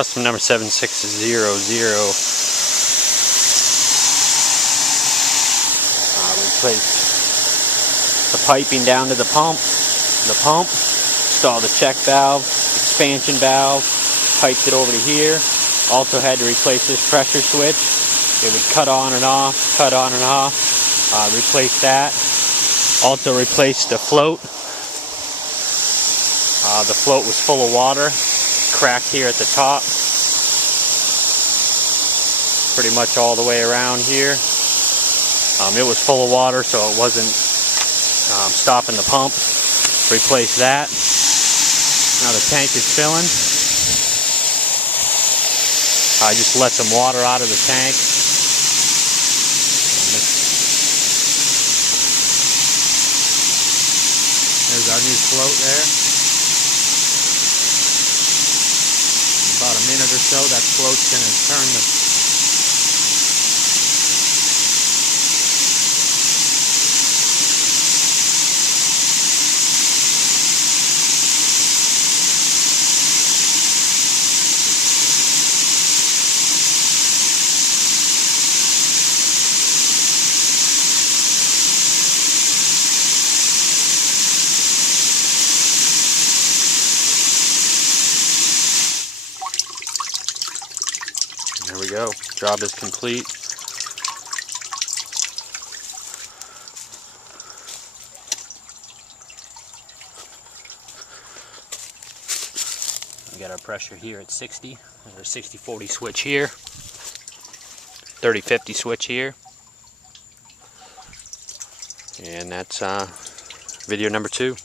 Custom number 7600. Replaced the piping down to the pump, installed the check valve, expansion valve, piped it over to here. Also had to replace this pressure switch. It would cut on and off, replace that. Also replaced the float. The float was full of water, cracked here at the top. Pretty much all the way around here. It was full of water, so it wasn't stopping the pump. Replace that. Now the tank is filling. I just let some water out of the tank. There's our new float there. In about a minute or so, that float's going to turn the There we go. Job is complete. We got our pressure here at 60. There's our 60-40 switch here. 30-50 switch here. And that's video number 2.